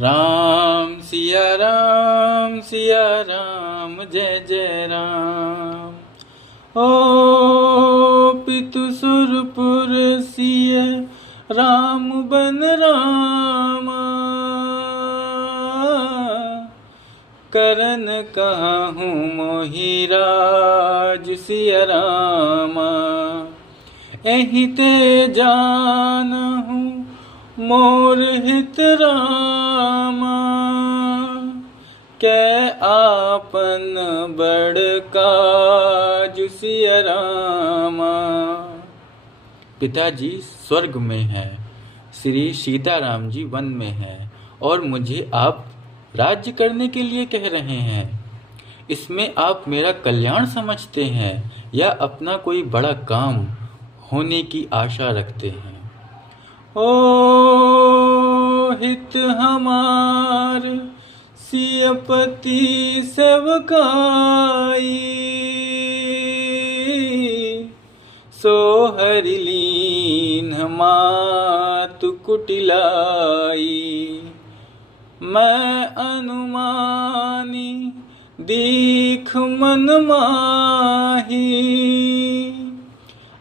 राम सिया राम जय जय राम। ओ पितु सुरपुर सिय राम बन रामा, करन कहूँ मोहि राज सिय रामा। एहि ते जानहूँ मोर हित रामा, कै आपन बड़ काज सिय रामा। पिताजी स्वर्ग में हैं, श्री सीताराम जी वन में हैं और मुझे आप राज्य करने के लिए कह रहे हैं। इसमें आप मेरा कल्याण समझते हैं या अपना कोई बड़ा काम होने की आशा रखते हैं? ओ हित हमार सियपति सेवकाई, सो हरि लीन मातु कुटिलाई। मैं अनुमानी दीख मन माही,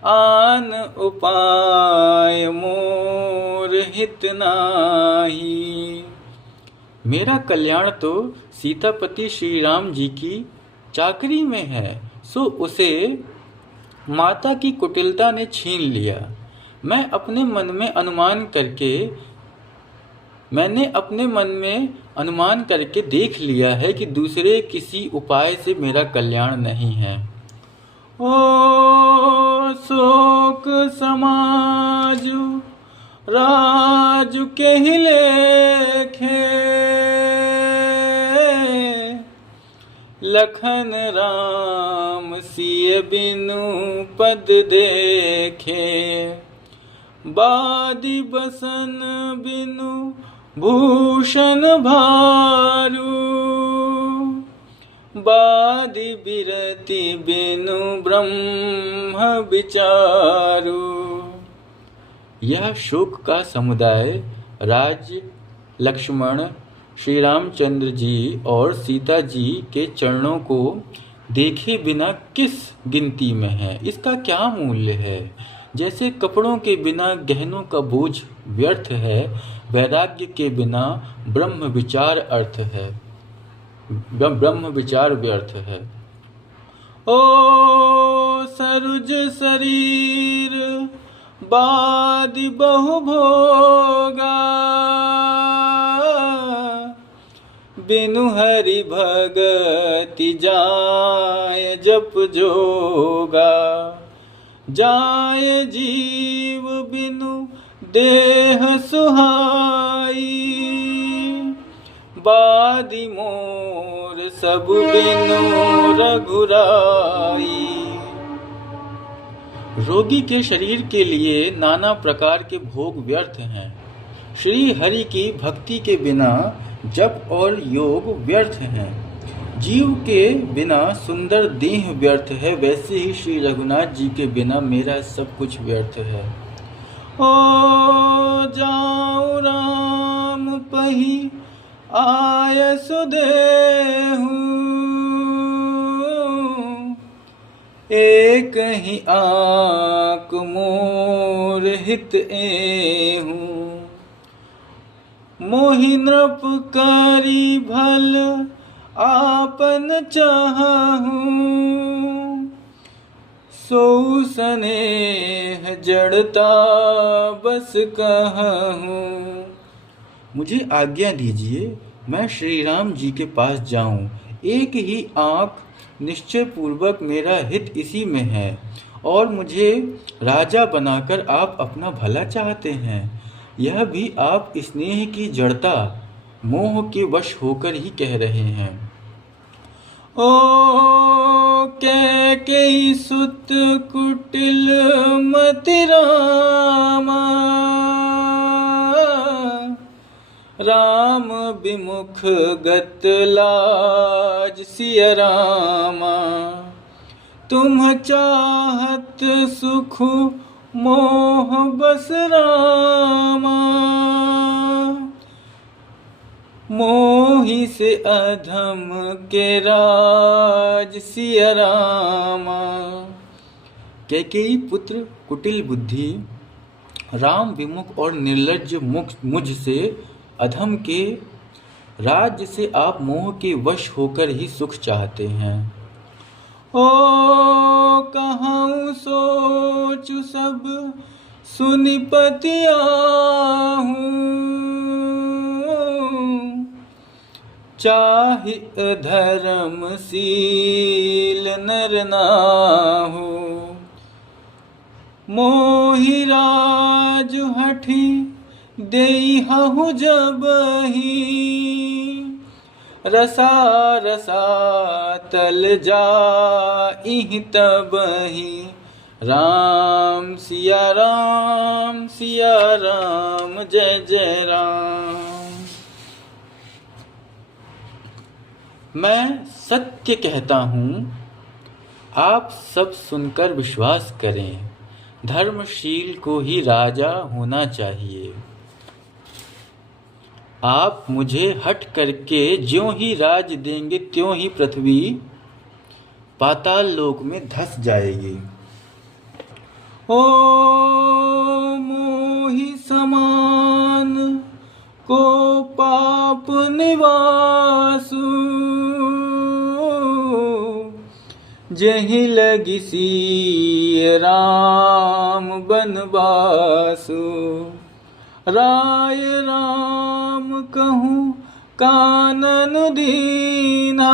आन उपाय मोर हित नाही। मेरा कल्याण तो सीतापति श्री राम जी की चाकरी में है, सो उसे माता की कुटिलता ने छीन लिया। मैंने अपने मन में अनुमान करके देख लिया है कि दूसरे किसी उपाय से मेरा कल्याण नहीं है। ओ शोक समाजु राजु के ही लेखे, लखन राम सिय बिनु पद देखे। बादी बसन बिनु भूषण भारू, बादी बिरति बिनु ब्रह्म विचारू। यह शोक का समुदाय राज लक्ष्मण श्री रामचंद्र जी और सीता जी के चरणों को देखे बिना किस गिनती में है? इसका क्या मूल्य है? जैसे कपड़ों के बिना गहनों का बोझ व्यर्थ है, वैराग्य के बिना ब्रह्म विचार व्यर्थ है। ओ सरुज शरीर बादि बहु भोगा, बिनु हरि भगति जाय जप जोगा। जाय जीव बिनु देह सुहाई, बादी मोर सब बिनु रघुराई। रोगी के शरीर के लिए नाना प्रकार के भोग व्यर्थ हैं। श्री हरि की भक्ति के बिना जप और योग व्यर्थ हैं। जीव के बिना सुंदर देह व्यर्थ है, वैसे ही श्री रघुनाथ जी के बिना मेरा सब कुछ व्यर्थ है। ओ जाऊं राम पही आय सुदेहूं, एक ही आँख मोर हित एहूं। मोहि नृप करी भल आपन चाहूं, सो स्नेह जड़ता बस कहूं। मुझे आज्ञा दीजिए, मैं श्री राम जी के पास जाऊं। एक ही आँख निश्चय पूर्वक मेरा हित इसी में है, और मुझे राजा बनाकर आप अपना भला चाहते हैं। यह भी आप स्नेह की जड़ता मोह के वश होकर ही कह रहे हैं। ओ कैकेयी सुत कुटिल मति रामा, राम विमुख गत लाज सिय रामा। तुम चाहत सुख मोह बस रामा, मोहि से अधम के राज सिया रामा। कैकेयी पुत्र कुटिल बुद्धि, राम विमुख और निर्लज्ज मुझ से अधम के राज्य से आप मोह के वश होकर ही सुख चाहते हैं। ओ कहूँ सोचु सब सुनिपतिया हूँ, चाहे धर्मशील नर नाहु। मोहि राज हठि देहु जबहि, रसा रसा तल जाइहि तबहि। राम सिया राम जय जय राम। मैं सत्य कहता हूँ, आप सब सुनकर विश्वास करें। धर्मशील को ही राजा होना चाहिए। आप मुझे हट करके ज्यों ही राज देंगे त्यों ही पृथ्वी पाताल लोक में धस जाएगी। ओ मोहि समान को पाप निवासु, जहि लगी सिय राम बनवासु। राय राम कहूँ कानन दीना,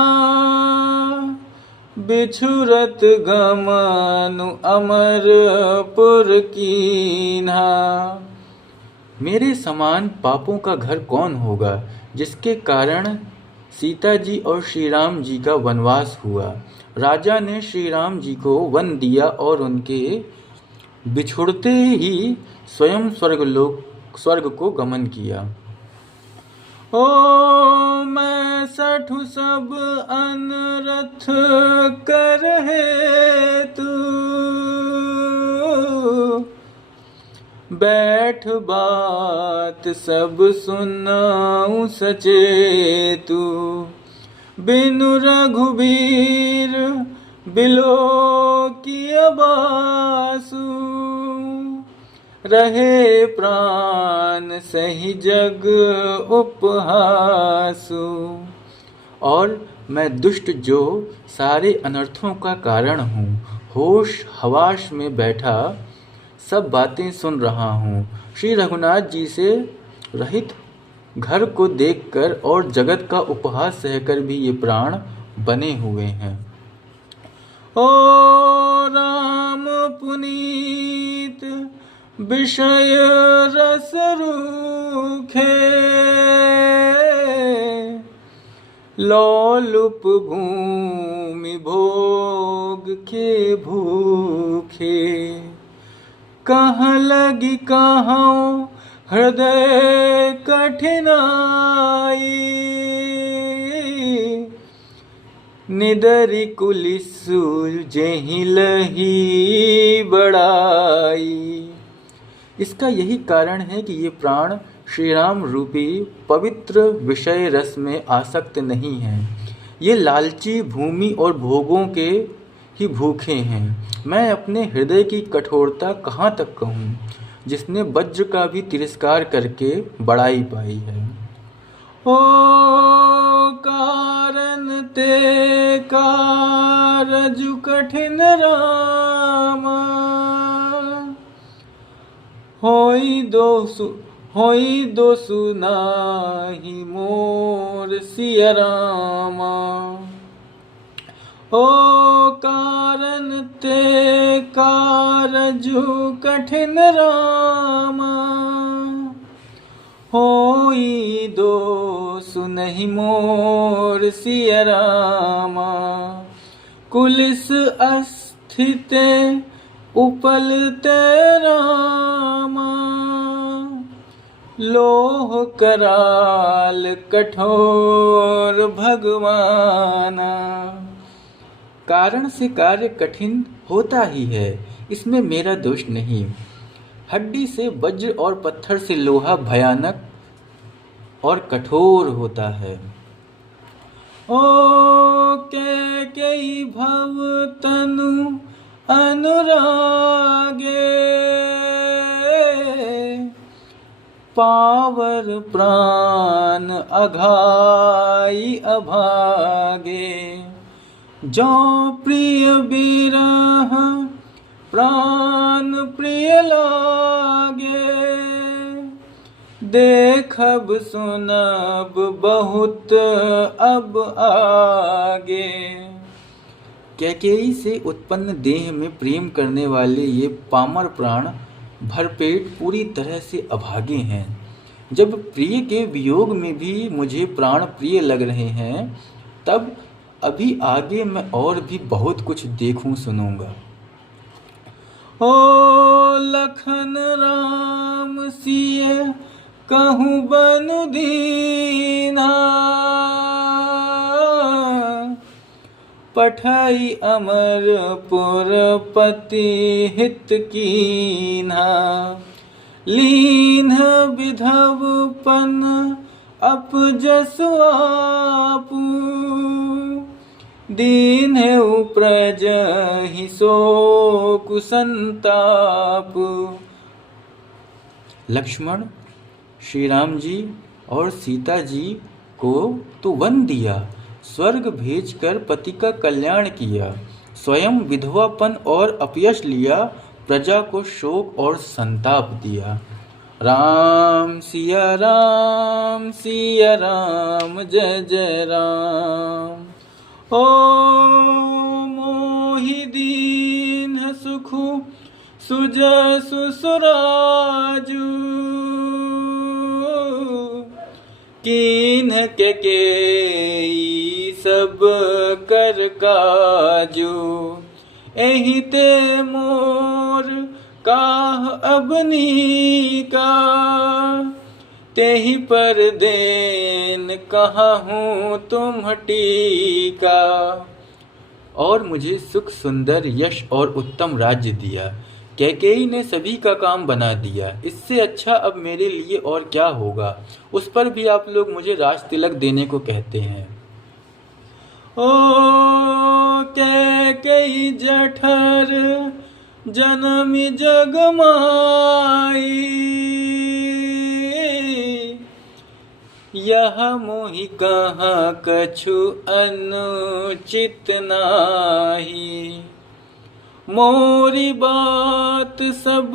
बिछुरत गमनु अमरपुर कीन्हा। मेरे समान पापों का घर कौन होगा, जिसके कारण सीता जी और श्री राम जी का वनवास हुआ। राजा ने श्री राम जी को वन दिया और उनके बिछुड़ते ही स्वयं स्वर्ग को गमन किया। ओ मैं सठु सब अनरथ कर हेतु, बैठ बात सब सुनाऊं सचेतु। बिनु रघुबीर बिलो किया बासु, रहे प्राण सही जग उपहासु। और मैं दुष्ट जो सारे अनर्थों का कारण हूँ, होश हवाश में बैठा सब बातें सुन रहा हूँ। श्री रघुनाथ जी से रहित घर को देखकर और जगत का उपहास सहकर भी ये प्राण बने हुए हैं। ओ राम पुनीत विषय रस रूखे, लोलुप भूमि भोग के भूखे। कहाँ लगी कहाँ हृदय कठिनाई, निदरि कुलिसु जेहि लही बड़ाई। इसका यही कारण है कि ये प्राण श्री राम रूपी पवित्र विषय रस में आसक्त नहीं हैं। ये लालची भूमि और भोगों के ही भूखे हैं। मैं अपने हृदय की कठोरता कहाँ तक कहूँ, जिसने वज्र का भी तिरस्कार करके बड़ाई पाई है। ओ कारण ते कारजु कठिन रामा, होई दोसु नाही मोर सिया रामा। ओ कारण ते कारजु कठिन रामा, होई दोसु नहीं मोर सिया रामा। कुलिस अस्थिते उपलते रामा, लोह कराल कठोर भगवाना। कारण से कार्य कठिन होता ही है, इसमें मेरा दोष नहीं। हड्डी से वज्र और पत्थर से लोहा भयानक और कठोर होता है। ओ कैकेयी भव तनु अनुरागे, पावर प्राण अघाई अभागे, जो प्रिय बिरह प्राण प्रिय लागे, देखब सुनब बहुत अब आगे। कैकेयी से उत्पन्न देह में प्रेम करने वाले ये पामर प्राण भरपेट पूरी तरह से अभागे हैं। जब प्रिय के वियोग में भी मुझे प्राण प्रिय लग रहे हैं, तब अभी आगे मैं और भी बहुत कुछ देखूं सुनूंगा। ओ लखन राम सिय कहूँ बनु दीना, पठाई अमरपुर पति हित कीन्हा, लीन्ह विधवपन अपजस आपू, दीन्हु प्रजहि शोक संताप। लक्ष्मण, श्री राम जी और सीता जी को तो वन दिया, स्वर्ग भेजकर पति का कल्याण किया, स्वयं विधवापन और अपयश लिया, प्रजा को शोक और संताप दिया। राम सिया राम जय जय राम। ओ मोहि दीन सुखु सुजसु सुराजू, कीन्ह कैकेयी सब कर काजू, एहि ते मोर काह अबनीका, तेहि पर देन कहूँ तुम टीका। और मुझे सुख सुंदर यश और उत्तम राज्य दिया। कैकेयी ने सभी का काम बना दिया, इससे अच्छा अब मेरे लिए और क्या होगा। उस पर भी आप लोग मुझे राज तिलक देने को कहते हैं। ओ कैकेयी जठर जनमी जगमाई, यह मोहि कहाँ कछु अनुचित नाही, मोरी बात सब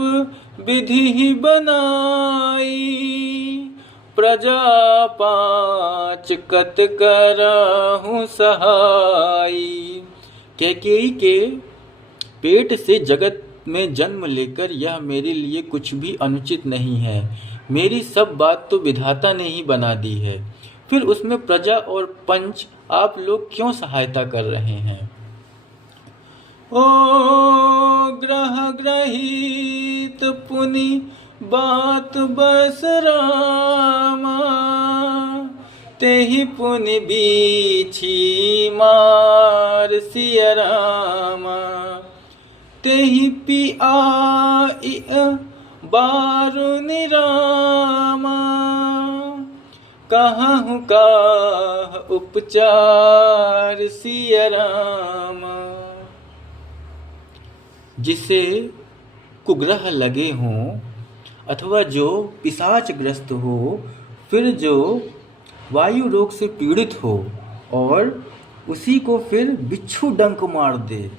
विधि ही बनाई, प्रजा पाँच कत करहूँ सहाई। कैकेयी के पेट से जगत में जन्म लेकर यह मेरे लिए कुछ भी अनुचित नहीं है। मेरी सब बात तो विधाता ने ही बना दी है, फिर उसमें प्रजा और पंच आप लोग क्यों सहायता कर रहे हैं। ओ ग्रह ग्रहित पुनि बात बस रामा, तेहि पुनि बीछी मार सिय रामा, तेहि पिआई बारुनि रामा, कहूँ काह उपचार सिय रामा। जिसे कुग्रह लगे हों अथवा जो पिशाच ग्रस्त हो, फिर जो वायु रोग से पीड़ित हो और उसी को फिर बिच्छू डंक मार दे,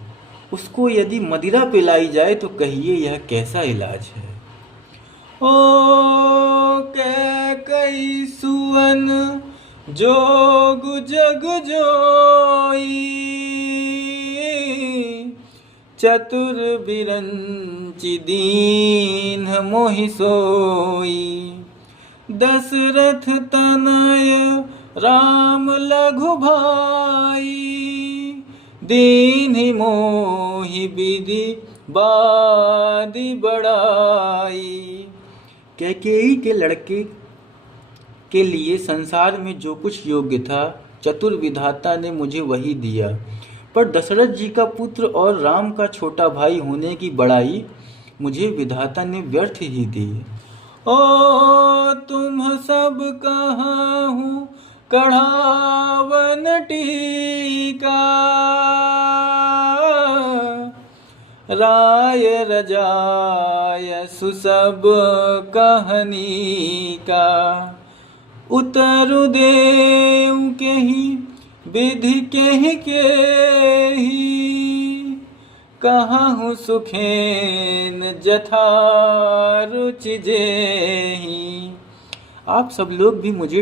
उसको यदि मदिरा पिलाई जाए तो कहिए यह कैसा इलाज है। ओ कैकेयी सुवन जोग जग जोई, चतुर बिरंचि दीन्ह मोहि सोई, दशरथ तनय राम लघु भाई, दीन्हि मोहि विधि बादी बड़ाई। कैकेयी के लड़के के लिए संसार में जो कुछ योग्य था, चतुर विधाता ने मुझे वही दिया, पर दशरथ जी का पुत्र और राम का छोटा भाई होने की बड़ाई मुझे विधाता ने व्यर्थ ही दी। ओ तुम सब कहाहूँ कढ़ावन टीका, राय रजाय सुसब कहनी का, उतरु देव के ही विधि के ही, कहूँ सुखेन जथा रुचि जेहि। आप सब लोग भी मुझे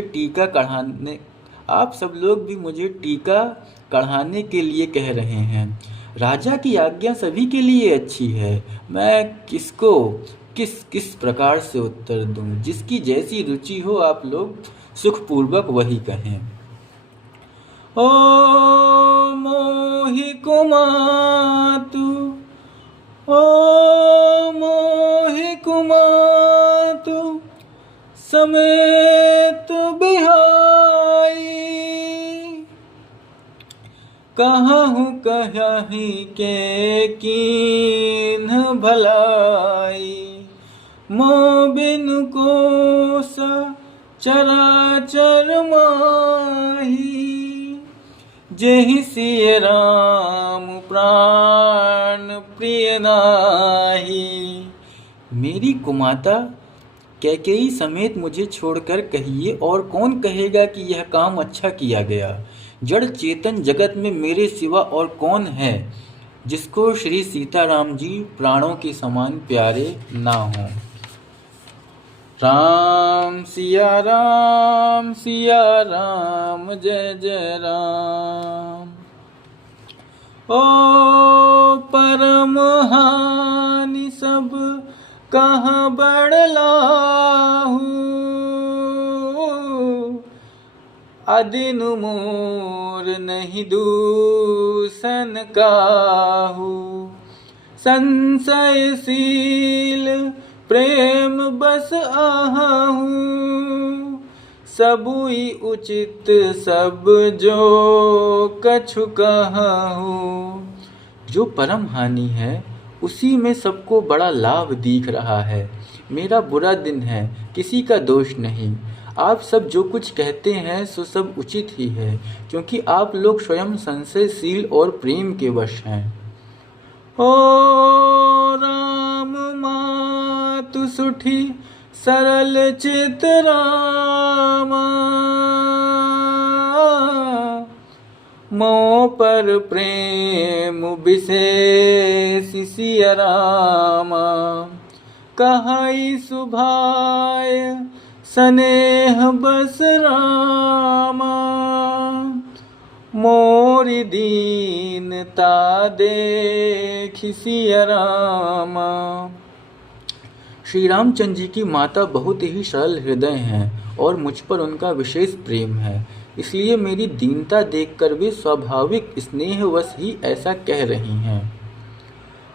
टीका कढ़ाने के लिए कह रहे हैं। राजा की आज्ञा सभी के लिए अच्छी है, मैं किसको किस प्रकार से उत्तर दूं? जिसकी जैसी रुचि हो आप लोग सुखपूर्वक वही कहें। ओ मोहि कुमातु, ओ मोहि कुमातु समेत बिहाई, कहूँ कहीं के कीन्ह भलाई, मोह बिनु कोस चराचर माही, जेहि सिय राम प्राण प्रिय नाहि। मेरी कुमाता कैकेयी समेत मुझे छोड़कर कहिए, और कौन कहेगा कि यह काम अच्छा किया गया? जड़ चेतन जगत में मेरे सिवा और कौन है जिसको श्री सीताराम जी प्राणों के समान प्यारे ना हों। राम सिया राम जय जय राम। ओ परम हानि सब कहाँ बड़लाहू, अदिनु मोर नहीं दूसन काहू, संशयशील प्रेम बस आहूँ, सबुई उचित सब जो कछु कहूँ। जो परम हानि है उसी में सबको बड़ा लाभ दिख रहा है। मेरा बुरा दिन है, किसी का दोष नहीं। आप सब जो कुछ कहते हैं सो सब उचित ही है, क्योंकि आप लोग स्वयं संशयशील और प्रेम के वश हैं। ओ राम मातु सुठी सरल चित रामा, मोह पर प्रेम विशेष सिया रामा, कहाई सुभाय स्नेह बस रामा, मोरी दीनता देखि सिया रामा। श्री रामचंद्र जी की माता बहुत ही सरल हृदय हैं और मुझ पर उनका विशेष प्रेम है, इसलिए मेरी दीनता देखकर वे स्वाभाविक स्नेहवश ही ऐसा कह रही हैं।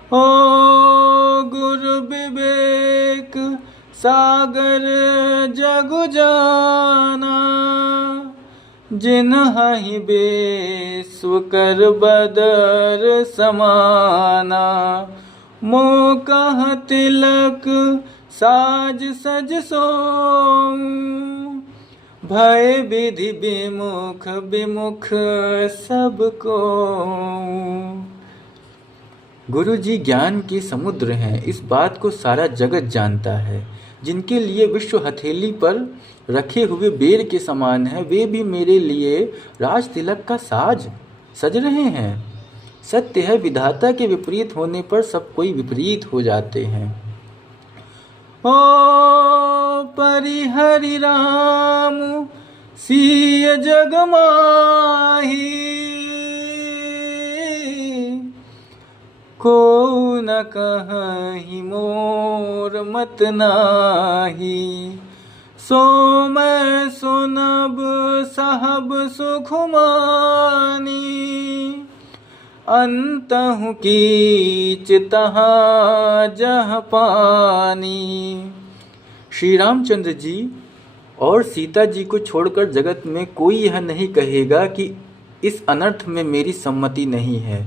ओ गुरु विवेक सागर जगु जाना, जिन्हि विश्व कर बदर समाना, मोह कह तिलक साज सज सोऊं, भय विधि विमुख विमुख सबको। गुरु जी ज्ञान के समुद्र हैं, इस बात को सारा जगत जानता है। जिनके लिए विश्व हथेली पर रखे हुए बेर के समान है, वे भी मेरे लिए राज तिलक का साज सज रहे हैं। सत्य है, विधाता के विपरीत होने पर सब कोई विपरीत हो जाते हैं। ओ परिहरि राम सिय जग माही, को न कहीं मोर मत नाही, सो मैं सुनब साहब सुखमानी, अंतहु कीच तहाँ जह पानी। श्री रामचंद्र जी और सीता जी को छोड़कर जगत में कोई यह नहीं कहेगा कि इस अनर्थ में मेरी सम्मति नहीं है।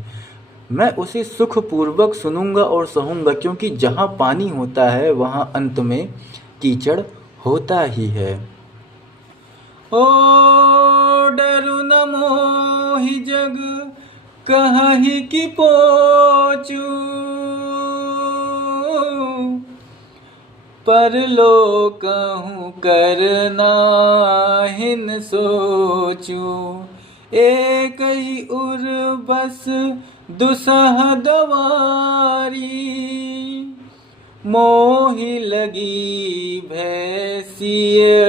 मैं उसे सुखपूर्वक सुनूंगा और सहूंगा, क्योंकि जहाँ पानी होता है वहाँ अंत में कीचड़ होता ही है। ओ डरु न मोहि जग कहि कि पोचू, परलोकहु करना हिन सोचू। एक ही उर बस दुसह दवारी, मोहि लगी भैसिय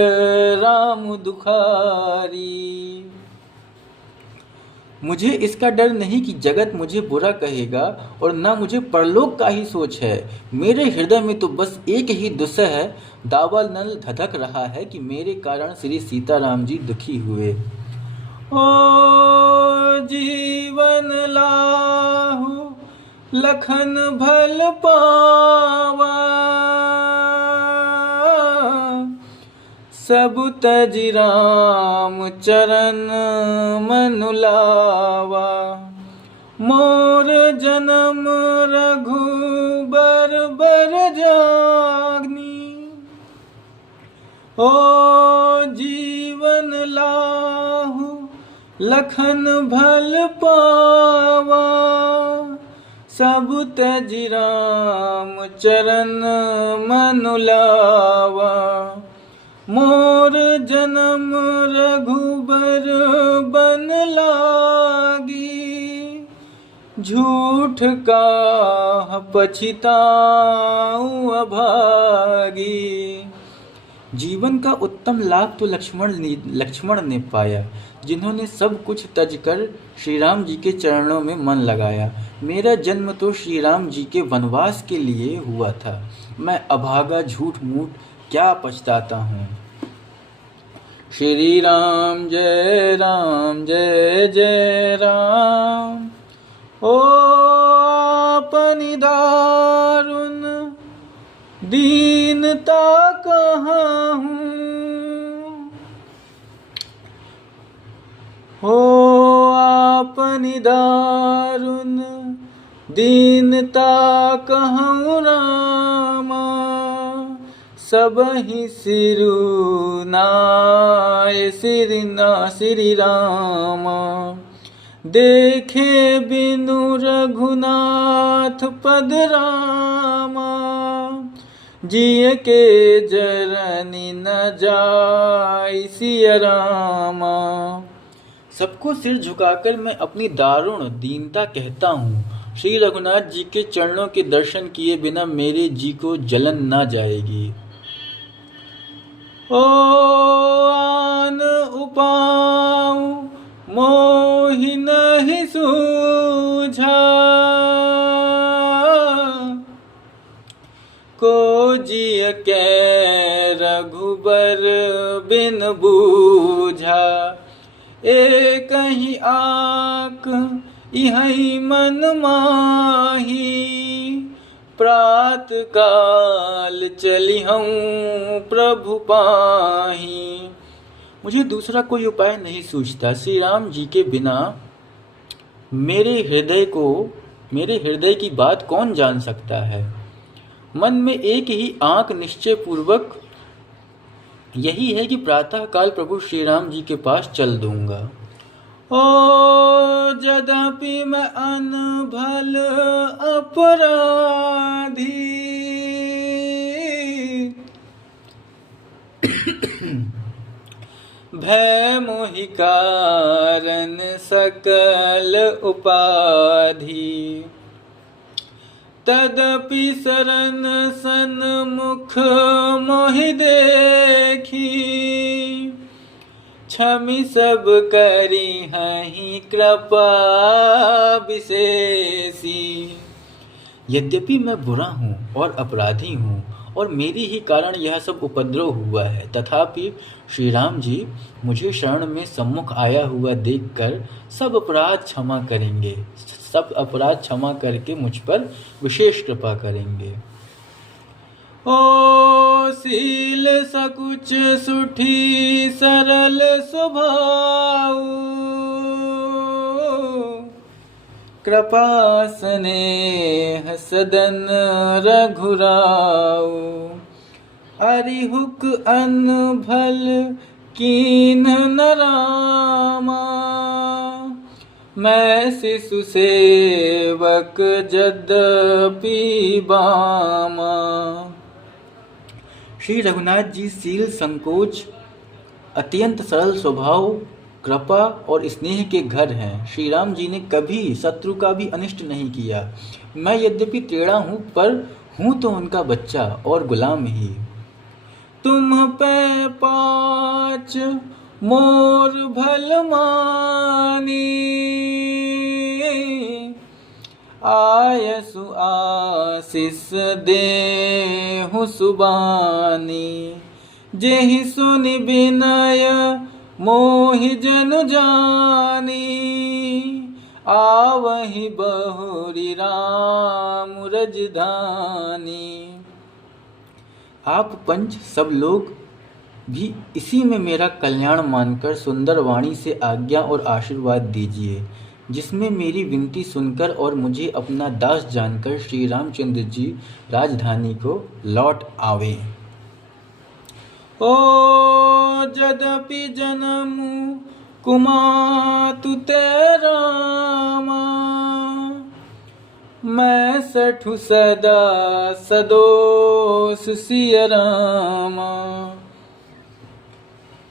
राम दुखारी। मुझे इसका डर नहीं कि जगत मुझे बुरा कहेगा, और न मुझे परलोक का ही सोच है। मेरे हृदय में तो बस एक ही दुस्सह दावानल धधक रहा है कि मेरे कारण श्री सीताराम जी दुखी हुए। ओ जीवन लाहु लखन भल पावा, सब तज राम चरण मनु लावा। मोर जन्म रघुबर बर जागनी, ओ जीवन लाहु लखन भल पावा, सब तज राम चरण मनु लावा। मोर जन्म रघुबर बन लागी, झूठ का पछिताऊं अभागी। जीवन का उत्तम लाभ तो लक्ष्मण ने पाया, जिन्होंने सब कुछ तज कर श्री राम जी के चरणों में मन लगाया। मेरा जन्म तो श्री राम जी के वनवास के लिए हुआ था। मैं अभागा झूठ मूठ क्या पछताता हूँ। श्री राम जय जय राम। ओ अपनी दारुण दीनता कहाँ हूँ, हो अपनी दारुण दीनता कहूँ रामा। सबहि सिरु नाय श्री रामा, देखे बिनु रघुनाथ पद रामा। जिय के जरनी न जाय सिय रामा। सबको सिर झुकाकर मैं अपनी दारुण दीनता कहता हूँ। श्री रघुनाथ जी के चरणों के दर्शन किए बिना मेरे जी को जलन ना जाएगी। ओ आन उपाऊ मोहि नहीं सूझा, को जिय के रघुबर बिन बूझा। एक ही आक इहि मन माही, प्रात काल चलिहूँ प्रभु पाही। मुझे दूसरा कोई उपाय नहीं सूझता। श्री राम जी के बिना मेरे हृदय की बात कौन जान सकता है। मन में एक ही आंक निश्चय पूर्वक यही है कि प्रातः काल प्रभु श्री राम जी के पास चल दूंगा। ओ यद्यपि मैं अनभल अपराधी, भय मोहि कारण सकल उपाधि। तदपि शरण सन्मुख मोहि देखी, क्षमि सब करी हहीं कृपा विशेषी। यद्यपि मैं बुरा हूँ और अपराधी हूँ और मेरी ही कारण यह सब उपद्रव हुआ है, तथापि श्री राम जी मुझे शरण में सम्मुख आया हुआ देखकर सब अपराध क्षमा करेंगे, सब अपराध क्षमा करके मुझ पर विशेष कृपा करेंगे। ओ शील सकुच सुठी सरल स्वभाव, कृपा स्नेह सदन रघुराऊ। अरिहुक अनभल कीन न रामा, मैं शिशु सेवक यद्यपि बामा। श्री रघुनाथ जी शील, संकोच, अत्यंत सरल स्वभाव, कृपा और स्नेह के घर हैं। श्री राम जी ने कभी शत्रु का भी अनिष्ट नहीं किया। मैं यद्यपि टेढ़ा हूँ पर हूँ तो उनका बच्चा और गुलाम ही। तुम पे पाँच मोर भल मानी, आयसु आशीष देहु सुबानी। जेहि सुनि विनय मोहि जनु जानी, आवहि बहुरी राम रजधानी। आप पंच सब लोग भी इसी में मेरा कल्याण मानकर सुंदर वाणी से आज्ञा और आशीर्वाद दीजिए, जिसमें मेरी विनती सुनकर और मुझे अपना दास जानकर श्री रामचंद्र जी राजधानी को लौट आवे। ओ यद्यपि जन्म कुमातु ते रामा, मैं सठु सदा सदोष सिय रामा।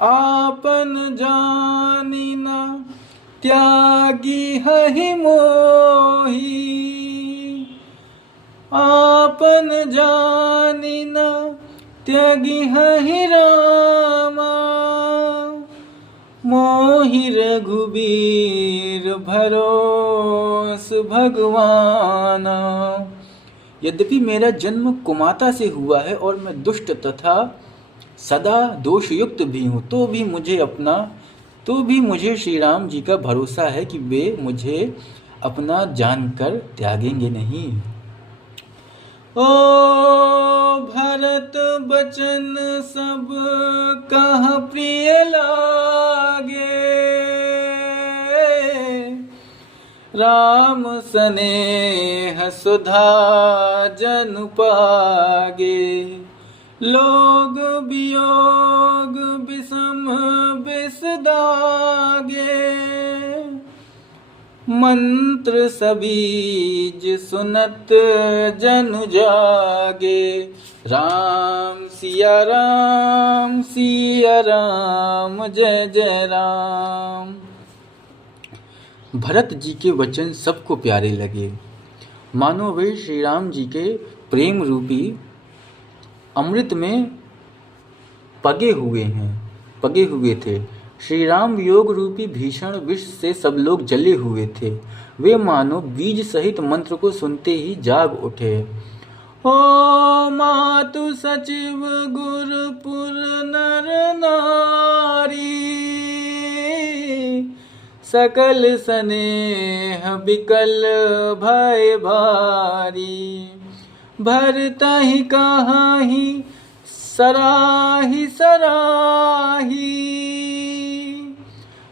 आपन जानी न त्यागी हहि मोही, आपन जानी न त्यागी हहि रामा। मोहि रघुबीर भरोस भगवाना। यद्यपि मेरा जन्म कुमाता से हुआ है और मैं दुष्ट तथा सदा दोषयुक्त भी हूँ, तो भी मुझे श्री राम जी का भरोसा है कि वे मुझे अपना जानकर त्यागेंगे नहीं। ओ भरत बचन सब कह प्रिय लागे, राम स्नेह सुधा जन पागे। लोग वियोग विषम विष दागे, मंत्र सबीज सुनत जनु जागे। राम सिया राम जय जय राम। भरत जी के वचन सबको प्यारे लगे, मानो वे श्री राम जी के प्रेम रूपी अमृत में पगे हुए थे। श्री राम योग रूपी भीषण विष से सब लोग जले हुए थे। वे मानो बीज सहित मंत्र को सुनते ही जाग उठे। ओ मातु सचिव गुरुपुर नर नारी, सकल स्नेह बिकल भय भारी। भरतहि कहाहि सराहि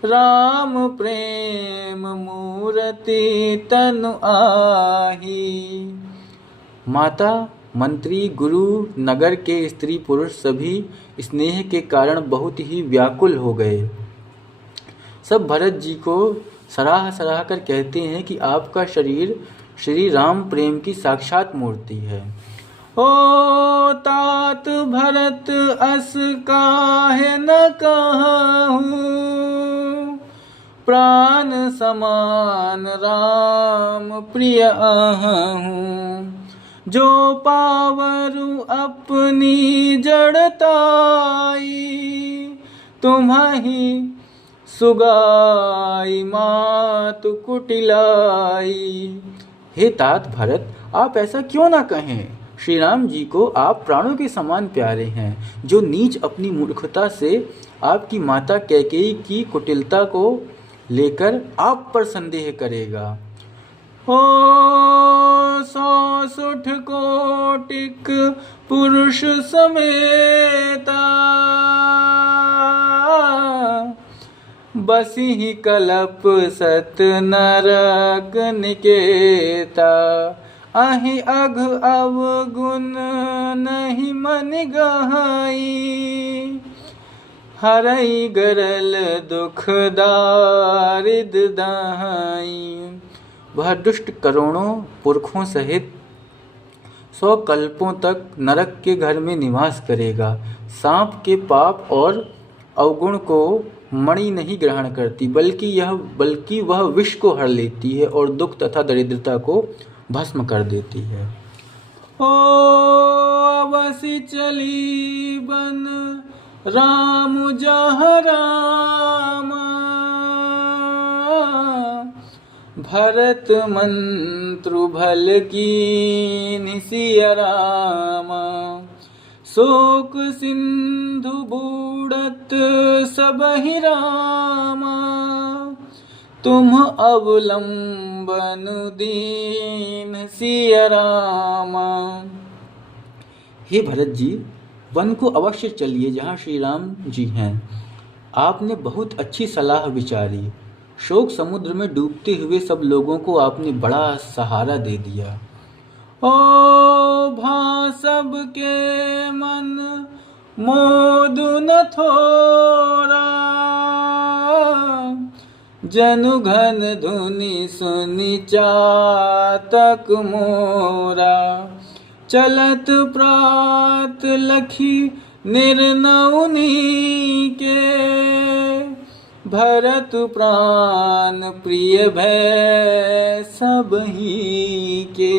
राम प्रेम मूर्ति तनु आही। माता, मंत्री, गुरु, नगर के स्त्री पुरुष सभी स्नेह के कारण बहुत ही व्याकुल हो गए। सब भरत जी को सराह कर कहते हैं कि आपका शरीर श्री राम प्रेम की साक्षात मूर्ति है। ओ तात भरत अस काहे न कहूँ, प्राण समान राम प्रिय आहूँ। जो पावरु अपनी जड़ताई, तुम्हाही सुगाई मातु कुटिलाई। हे तात भरत, आप ऐसा क्यों ना कहें। श्री राम जी को आप प्राणों के समान प्यारे हैं। जो नीच अपनी मूर्खता से आपकी माता कैकेयी की कुटिलता को लेकर आप पर संदेह करेगा। ओ सौ सुठ कोटिक पुरुष समेता, बसिहि कलप सत नरक निकेता। अहि अघ अवगुण नहीं मन गहाई, हरई गरल दुख दारिद दाई। वह दुष्ट करोड़ों पुरखों सहित 100 कल्पों तक नरक के घर में निवास करेगा। सांप के पाप और अवगुण को मणि नहीं ग्रहण करती, बल्कि वह विष को हर लेती है और दुख तथा दरिद्रता को भस्म कर देती है। ओ अवसि चली बन राम जहाँ रामा, भरत मंत्रु भल कीन्हि सिया रामा। शोक सिंधु बूढ़त सबहि रामा, तुम अवलंबन दीन सिया रामा। हे भरत जी, वन को अवश्य चलिए जहाँ श्री राम जी हैं। आपने बहुत अच्छी सलाह विचारी। शोक समुद्र में डूबते हुए सब लोगों को आपने बड़ा सहारा दे दिया। ओ भा सब के मन मोदु न थोरा, जनु घन धुनि सुनि चातक मोरा। चलत प्रात लखी निर्नौनी के, भरत प्राण प्रिय भय सबही के।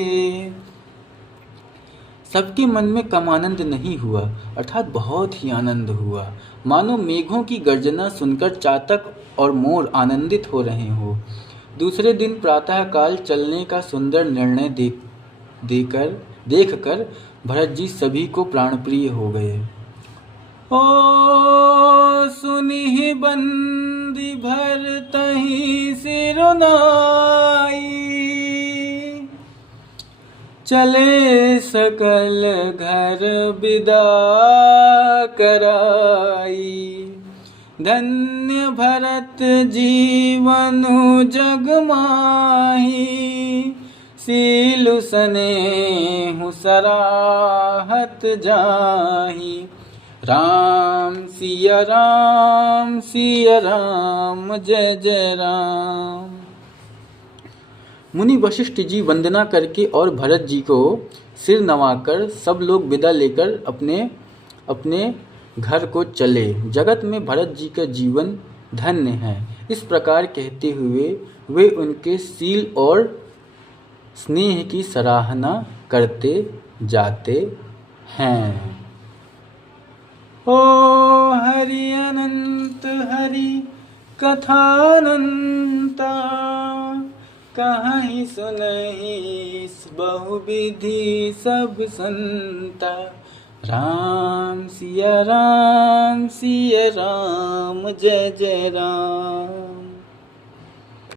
सबके मन में कम आनंद नहीं हुआ, अर्थात बहुत ही आनंद हुआ, मानो मेघों की गर्जना सुनकर चातक और मोर आनंदित हो रहे हो। दूसरे दिन प्रातःकाल चलने का सुंदर निर्णय देखकर भरत जी सभी को प्राणप्रिय हो गए। ओ सुनिहि बंदी भरतहि सिरुनाई, चले सकल घर विदा कराई। धन्य भरत जीवनु जग माही, सीलु सनेहु सराहत जाही। राम सिया राम जय जय राम। मुनि वशिष्ठ जी वंदना करके और भरत जी को सिर नवाकर सब लोग विदा लेकर अपने अपने घर को चले। जगत में भरत जी का जीवन धन्य है। इस प्रकार कहते हुए वे उनके शील और स्नेह की सराहना करते जाते हैं। ओ हरि अनंत हरि कथानंता, कहीं सुनहि बहुविधि सब संता। राम सिया राम जय जय राम।